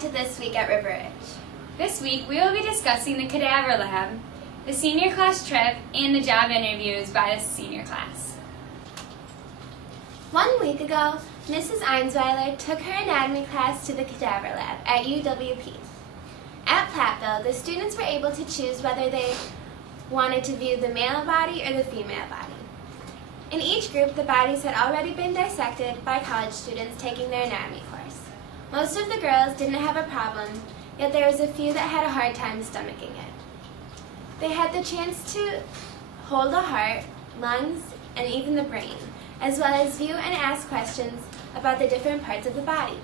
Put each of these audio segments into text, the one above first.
back to This Week at River Ridge. This week we will be discussing the Cadaver Lab, the senior class trip, and the job interviews by the senior class. 1 week ago, Mrs. Einsweiler took her anatomy class to the Cadaver Lab at UWP. At Platteville, the students were able to choose whether they wanted to view the male body or the female body. In each group, the bodies had already been dissected by college students taking their anatomy course. Most of the girls didn't have a problem, yet there was a few that had a hard time stomaching it. They had the chance to hold the heart, lungs, and even the brain, as well as view and ask questions about the different parts of the body.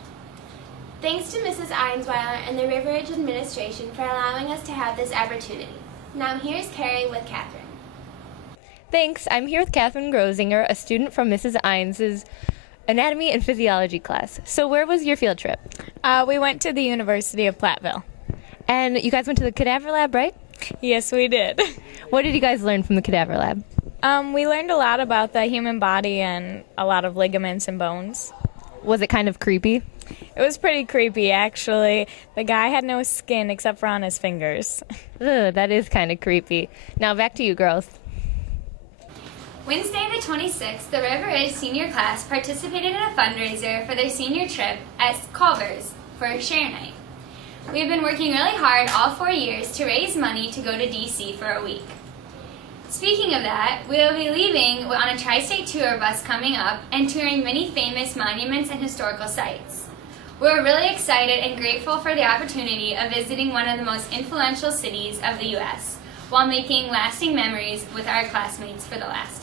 Thanks to Mrs. Einsweiler and the River Ridge administration for allowing us to have this opportunity. Now here's Carrie with Catherine. Thanks. I'm here with Catherine Grosinger, a student from Mrs. Eins's Anatomy and Physiology class. So where was your field trip? We went to the University of Platteville. And you guys went to the Cadaver Lab, right? Yes, we did. What did you guys learn from the Cadaver Lab? We learned a lot about the human body and a lot of ligaments and bones. Was it kind of creepy? It was pretty creepy, actually. The guy had no skin except for on his fingers. Ugh, that is kind of creepy. Now back to you girls. Wednesday the 26th, the River Ridge senior class participated in a fundraiser for their senior trip at Culver's for a share night. We have been working really hard all 4 years to raise money to go to DC for a week. Speaking of that, we will be leaving on a tri-state tour bus coming up and touring many famous monuments and historical sites. We're really excited and grateful for the opportunity of visiting one of the most influential cities of the U.S. while making lasting memories with our classmates for the last time.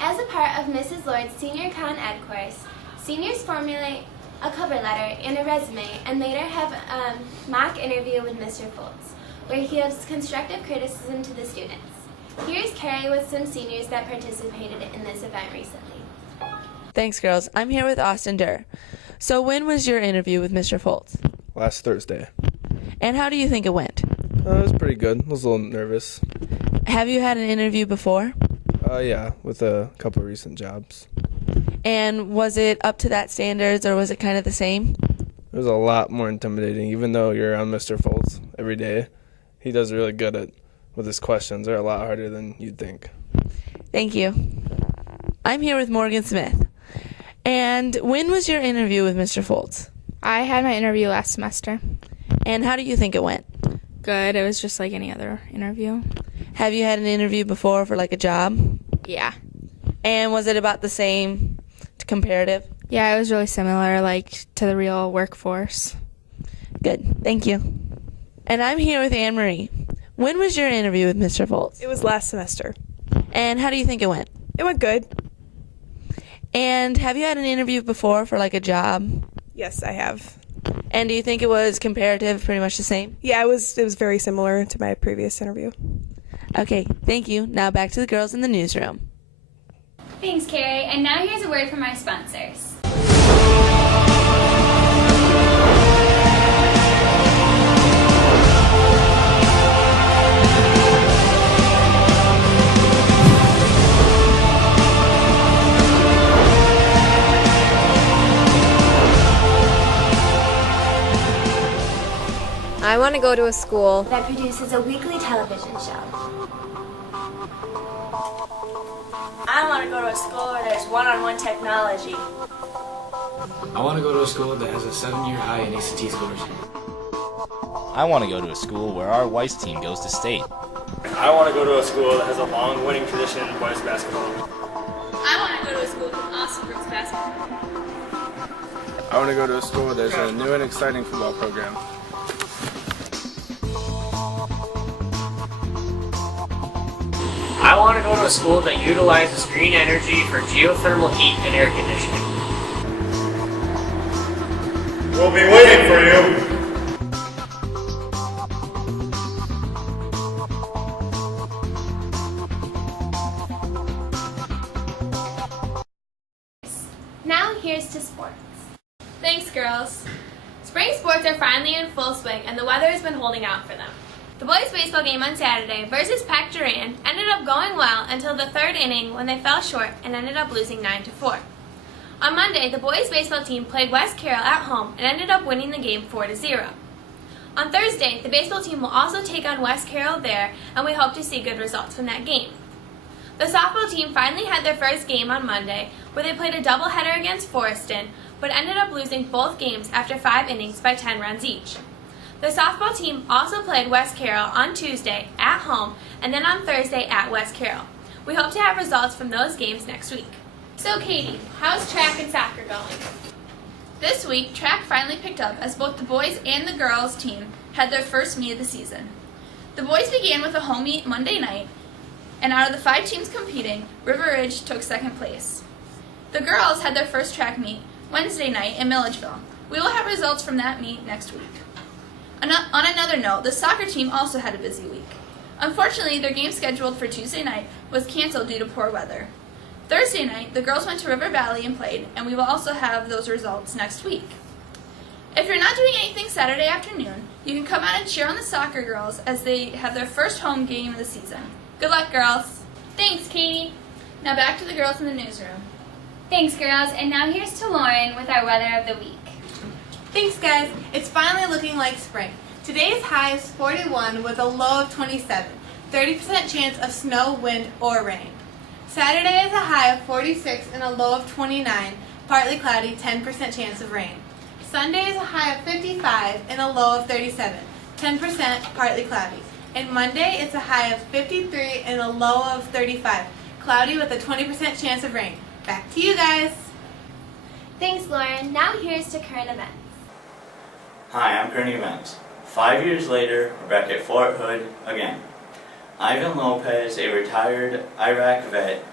As a part of Mrs. Lord's Senior Con Ed course, seniors formulate a cover letter and a resume and later have a mock interview with Mr. Foltz, where he gives constructive criticism to the students. Here's Carrie with some seniors that participated in this event recently. Thanks, girls. I'm here with Austin Durr. So when was your interview with Mr. Foltz? Last Thursday. And how do you think it went? It was pretty good. I was a little nervous. Have you had an interview before? Yeah, with a couple of recent jobs. And was it up to that standards or was it kind of the same? It was a lot more intimidating, even though you're on Mr. Foltz every day. He does really good with his questions. They're a lot harder than you'd think. Thank you. I'm here with Morgan Smith. And when was your interview with Mr. Foltz? I had my interview last semester. And how do you think it went? Good. It was just like any other interview. Have you had an interview before for like a job? Yeah. And was it about the same comparative? Yeah, it was really similar, like, to the real workforce. Good. Thank you. And I'm here with Anne Marie. When was your interview with Mr. Foltz? It was last semester. And how do you think it went? It went good. And have you had an interview before for like a job? Yes, I have. And do you think it was comparative, pretty much the same? Yeah, it was very similar to my previous interview. Okay, thank you. Now back to the girls in the newsroom. Thanks, Carrie. And now here's a word from our sponsors. I want to go to a school That produces a weekly television show. I want to go to a school where there's one-on-one technology. I want to go to a school that has a 7-year high in ACT scores. I want to go to a school where our Weiss team goes to state. I want to go to a school that has a long winning tradition in boys basketball. I want to go to a school with awesome girls basketball. I want to go to a school where there's a new and exciting football program. I want to go to a school that utilizes green energy for geothermal heat and air conditioning. We'll be waiting for you. Now here's to sports. Thanks, girls. Spring sports are finally in full swing, and the weather has been holding out for them. The boys' baseball game on Saturday versus Pac Duran ended up going well until the third inning when they fell short and ended up losing 9-4. On Monday, the boys baseball team played West Carroll at home and ended up winning the game 4-0. On Thursday, the baseball team will also take on West Carroll there, and we hope to see good results from that game. The softball team finally had their first game on Monday, where they played a doubleheader against Forreston, but ended up losing both games after 5 innings by 10 runs each. The softball team also played West Carroll on Tuesday at home, and then on Thursday at West Carroll. We hope to have results from those games next week. So Katie, how's track and soccer going? This week, track finally picked up as both the boys and the girls team had their first meet of the season. The boys began with a home meet Monday night, and out of the 5 teams competing, River Ridge took second place. The girls had their first track meet Wednesday night in Milledgeville. We will have results from that meet next week. On another note, the soccer team also had a busy week. Unfortunately, their game scheduled for Tuesday night was canceled due to poor weather. Thursday night, the girls went to River Valley and played, and we will also have those results next week. If you're not doing anything Saturday afternoon, you can come out and cheer on the soccer girls as they have their first home game of the season. Good luck, girls. Thanks, Katie. Now back to the girls in the newsroom. Thanks, girls, and now here's to Lauren with our weather of the week. Thanks, guys. It's finally looking like spring. Today's high is 41 with a low of 27. 30% chance of snow, wind, or rain. Saturday is a high of 46 and a low of 29, partly cloudy, 10% chance of rain. Sunday is a high of 55 and a low of 37, 10% partly cloudy. And Monday it's a high of 53 and a low of 35, cloudy with a 20% chance of rain. Back to you guys. Thanks, Lauren. Now here's to current events. Hi, I'm Current Events. 5 years later, we're back at Fort Hood again. Ivan Lopez, a retired Iraq vet,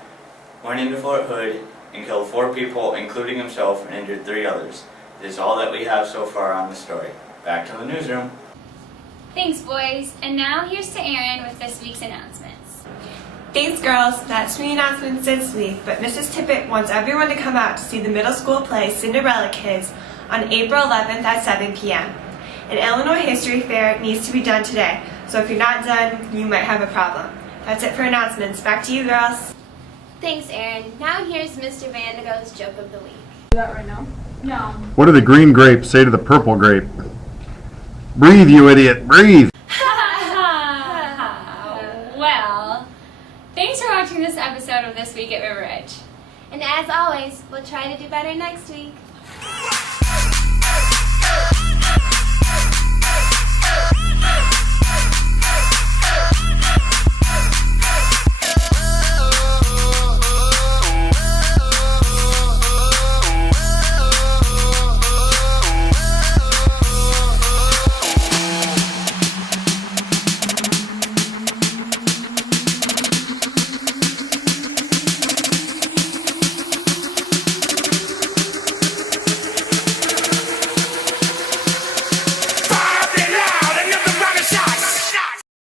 went into Fort Hood and killed 4 people, including himself, and injured 3 others. This is all that we have so far on the story. Back to the newsroom. Thanks, boys. And now here's to Erin with this week's announcements. Thanks, girls. That's me announcements this week, but Mrs. Tippett wants everyone to come out to see the middle school play Cinderella Kids on April 11th at 7 p.m. An Illinois History Fair needs to be done today, so if you're not done, you might have a problem. That's it for announcements. Back to you, girls. Thanks, Erin. Now here's Mr. Vandigo's joke of the week. Do that right now? No. What do the green grapes say to the purple grape? Breathe, you idiot, breathe! Well, thanks for watching this episode of This Week at River Ridge. And as always, we'll try to do better next week.